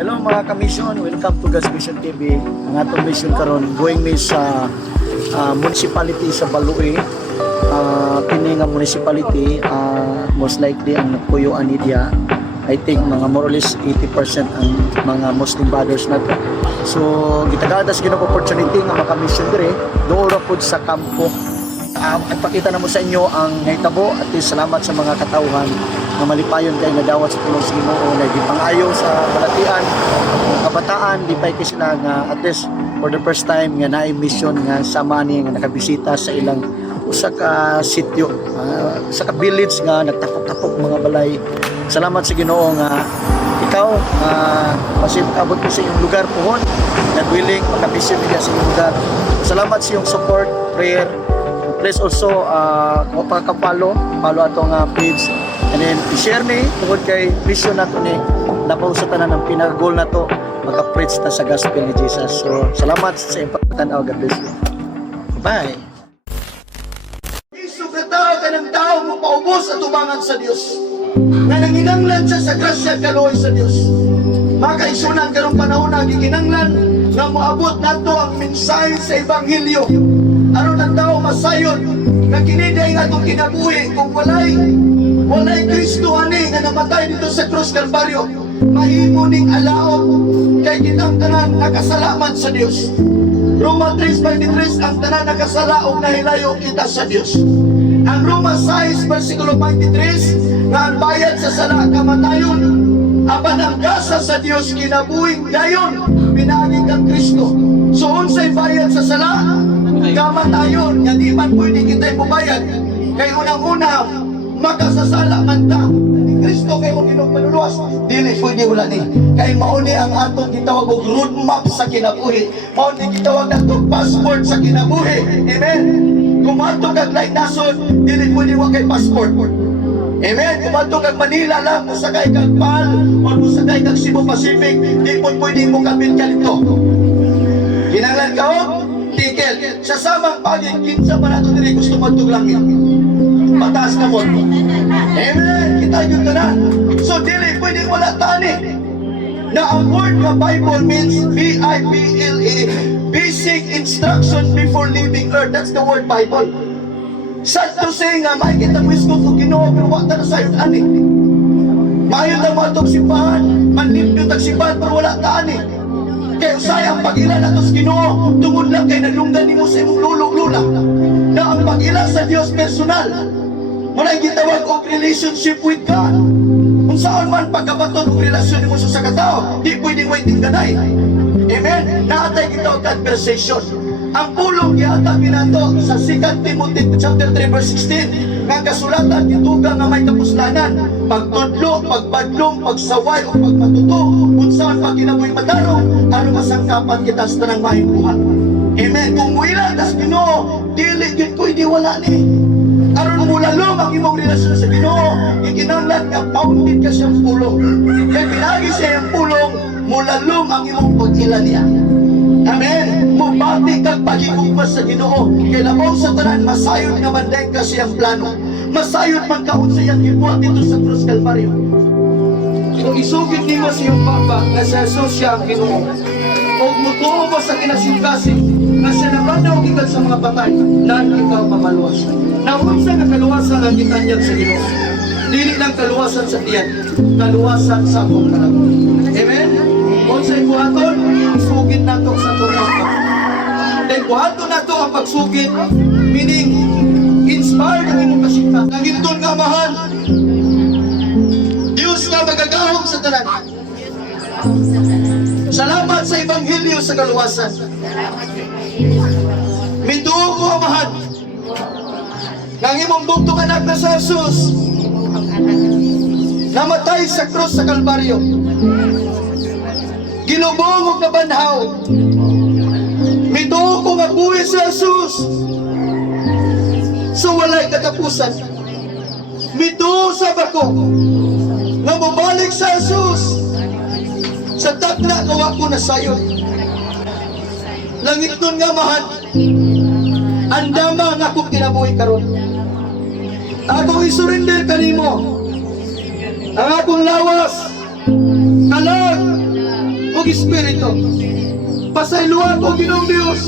Hello mga kamisyon, welcome to God's Mission TV. Ang atong mission karon going mi sa municipality sa Balue. Kini nga municipality, most likely ang nagpuyuan niya. I think mga more or less 80% ang mga Muslim brothers nato. So gitagadas gino opportunity nga maka-mission dire doon ra pud sa kampo. Ipakita na mo sa inyo ang nahitabo at salamat sa mga katauhan na malipayon kay nga dawat sa tulong sa Ginoo na gipangayo sa balatian ng kabataan di pa kay sila nga at least for the first time nga naay mission nga sama ni nga nakabisita sa ilang usa ka sitio sa ka village nga nagtapok-tapok mga balay. Salamat sa Ginoo nga ikaw pasip abot mo sa iyong lugar pohon nga willing makabisita niya sa iyong lugar. Salamat sa iyong support, prayer. Please also pagka-follow atong page and then i-share ni tungod kay mission nato ni labaw sa tanan ng pinaka-goal nato maka-preach ta sa gospel ni Jesus. So salamat sa impatan-aw. God bless you. Bye. Isu ka tao kanang tao mo paubos at tubangan sa Dios. Na nanginanglan siya sa grasya kaluoy sa Dios. Makaisunan karong panahon na gikinanglan nga moabot nato ang mensahe sa ebanghelyo. Aron ang tao masayon na kiniday nga itong kinabuhi kung walay Kristo ani nga namatay dito sa Cruz Calvario, mahimo ning alaop kay kitang tanan nakasalamat sa Dios. Roma 3:23 ang tanan nakasalaog na hilayo kita sa Dios. Ang Roma 6 versikulo 23 nga ang bayad sa sala kamatayon apan ang gasa sa Dios kinabuhing dayon pinaagi kang Kristo. So unsay bayad sa sala? Kamatayon, nga di man pwede kita'y bubayad. Kay unang-una, makasasala man ta. Kristo kay mo kinugpanuluwas, dili pwede wala ni. Kay mauni ang atong gitawag og roadmap sa kinabuhi. Mauni gitawag atong passport sa kinabuhi. Amen? Kung mato kag lain nasod, dili pwede wa kay passport. Amen? Kung mato kag Manila lang, musakay kag PAL, o musakay kag Cebu Pacific, di po pwede mo kabit kalito. Kinanglan ka o? Ticket. Sa samang paging kinsa pa nato diri gusto magtuglangin. Pataas na mo. Amen. Kita yun na. So dili pwede wala tani. Na ang word nga Bible means B-I-B-L-E, basic instruction before leaving earth. That's the word Bible. Sad to say nga may kita wisgo ko Ginoo pero wa ta na sayon ani. Mayo ta mo atong simbahan, manlimpyo tag simbahan pero wala tani. Kaya sayang pag-ila na ito sa Ginoo tungod lang kay nalunggan ni mo sa imong lulog-lula na ang pag-ila sa Diyos personal muna yung gitawag og relationship with God. Kung saan man pagkabaton og relasyon mo sa katao, di pwedeng waiting ganay. Amen? Naatay gitawag conversation. Ang pulong gihatag nato sa 2 Timothy chapter 3 verse 16 nga kasulatan gituga nga may kapuslanan, pagtudlo, pagbadlong, pagsaway o pagmatuto, unsaon pag kinabuhi matarong, ano masangkapan kita sa tanang mahimuhan. Amen. Kung muila tas Ginoo, dili gyud ko di wala ni. Aron mulalom ang imong relasyon sa Ginoo, ikinahanglan nga founded ka siyang pulong. Kay pinagi siya ang pulong, mulalom ang imong pag-ila niya. Amen. Mubati kag pagigugmas sa Ginoo. Kay labaw sa tanan masayon nga mandeng ka siyang plano. Masayon man kaon sa iyang gibuhat dito sa Cruz Calvario. Kung isugid nimo sa iyong papa na sa Jesus siya ang Ginoo, o mutuo mo sa kinasingkasing na siya nabanaw gikan sa mga patay, naan ikaw mamaluwas. Naunsa nga kaluwasan ang gitanyag sa Ginoo. Dili lang kaluwasan sa tiyan, kaluwasan sa akong kalag. Amen? Kung sa'y buhaton, sugid nato sa turnoto. Dahil buhaton nato ang pagsugid, meaning, inspired ang imong kasinta. Nangintun nga mahal, Diyos nga magagahom sa tanan. Salamat sa ebanghelyo sa kaluwasan. Mituo ko mahal, nang imong bugtong anak na sa Jesus, namatay sa krus sa Kalbaryo. Gilubong og nabanhaw. Mituo ko nga buhi sa Jesus. So walay katapusan. Mituo sa bako nga mabalik sa Jesus. Sa takla nga wa ko nasayon. Langit nun nga mahal. Andama nga akong kinabuhi karon. Akong isurrender kanimo. Ang akong lawas, talag, ug espiritu. Pasayloa ko Ginoong Dios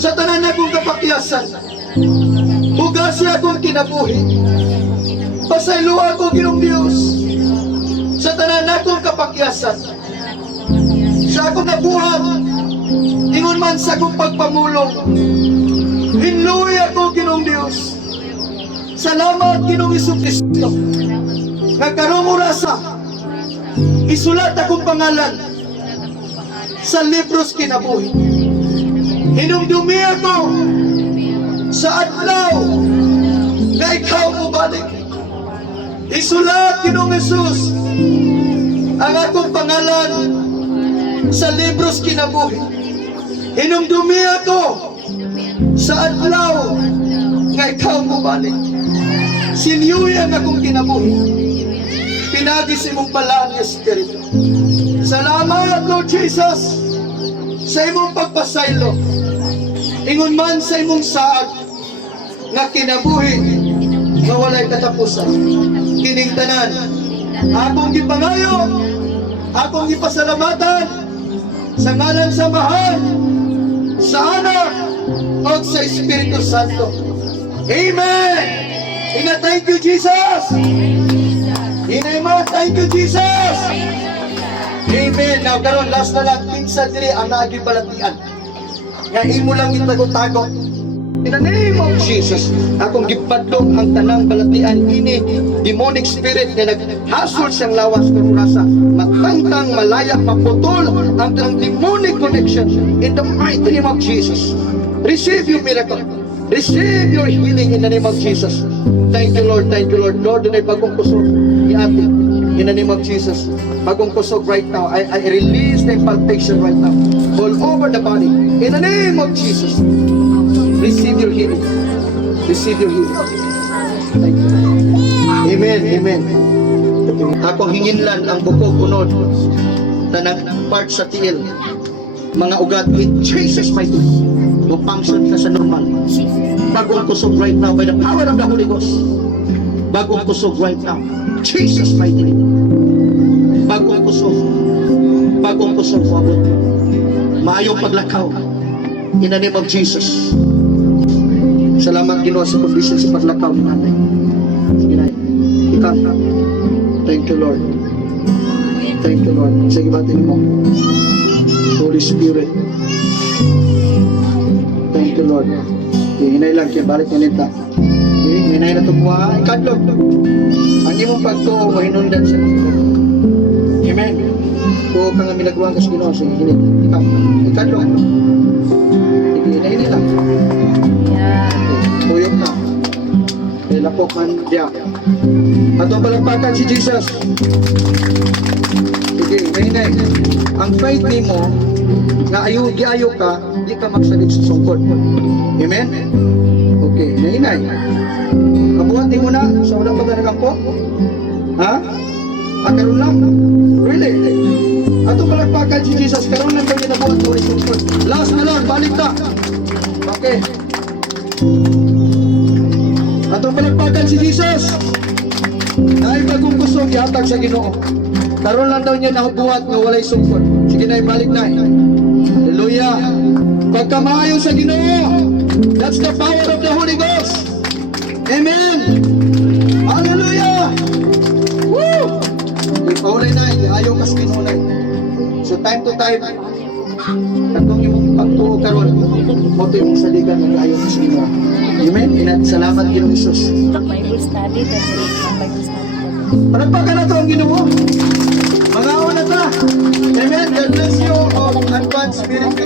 sa tanan akong kapakyasan. Ugasi akong kinabuhi. Pasayloa ko Ginoong Dios sa tanan akong kapakyasan. Sa akong nabuhat, ingon man sa akong pagpamulong. Hinluy ako Ginoong Dios. Salamat Ginoong Jesucristo. Nagkaroong orasa, isulat akong pangalan sa libros kinabuhi. Hinumdumi ako sa adlaw na ikaw mubalik. Isulat Ginoong Jesus ang akong pangalan sa libros kinabuhi. Hinumdumi ako sa adlaw nga ikaw mubalik. Sinyuhi ang akong kinabuhi. Pinagis imong balaan ng Espiritu. Salamat Lord Jesus sa imong pagpasaylo. Ingon man sa imong saad nga kinabuhi nga walay katapusan. Kining tanan akong gipangayo, akong gipasalamatan sa ngalan sa Mahal, sa Anak o sa Espiritu Santo. Amen. Ina, thank you Jesus. Ina, thank you Jesus. Amen. Now karon last na lang pinsa diri ang nagibalatian. Nga imo lang itago-tago. In the name of Jesus, akong gipadlong ang tanang balatian ini demonic spirit na naghasol siyang lawas ng rasa. Matangtang, malaya, maputol ang tanang demonic connection in the mighty name of Jesus. Receive your miracle. Receive your healing in the name of Jesus. Thank you Lord, thank you Lord. Lord, dunay bagong kusog ni ate. In the name of Jesus, bagong kusog right now. I release the impartation right now. All over the body. In the name of Jesus. Receive your healing. Receive your healing. Thank you. Amen, amen. Akong hinginlan ang bukog unod tanang part sa tiil. Mga ugat in Jesus mighty name. Function ka sa normal. Bagong kusog right now by the power of the Holy Ghost. Bagong kusog right now. Jesus mighty name. Bagong kusog. Bagong kusog. Maayong paglakaw. In the name of Jesus. Salamat Ginoo sa provision sa paglakaw ni nanay. Sige na. Ikaw. Thank you Lord. Thank you Lord. Sige batin mo. Holy Spirit. Thank you Lord. Hinay lang kaya balik na nita. Hinay na ito buha. Ikadlog. Ang imong pagtuo mahinundan siya. Amen. Tuo ka nga milagruhan ka sa Ginoo. Sige, hinay. Ikadlog. Hinay lang. Tuyok na. Lapok man diya. Atong palagpakan si Jesus. Sige, hinay. Ang faith ni mo na giayo ka, di ka magsalit sa sungkod. Amen? Okay, nainay. Kabuhatin mo na sa wala pa talagang po? Ha? Karoon lang? Really? Atong palagpakan si Jesus, karoon lang kami nabuhat ko ay sungkod. Last na lang, balik na. Okay. Atong palagpakan si Jesus. Dahil bagong kusog, ihatag sa Ginoo. Karoon lang daw niya nabuhat na walay sungkod. Sige na, balik na. Hallelujah. Pagkamayo sa Ginoo. That's the power of the Holy Ghost. Amen. Hallelujah. Woo! Ipaulay na, ayaw kas Ginoo. So time to time, katong yung pagtuo karon, moto yung saligan ng ayaw kas Ginoo. Amen. Salamat Ginoo Jesus. Bible study, that's it. Bible study. Palagpakan na ito ang Ginoo. Mga una ta. Amen. God bless you. Advance Spirit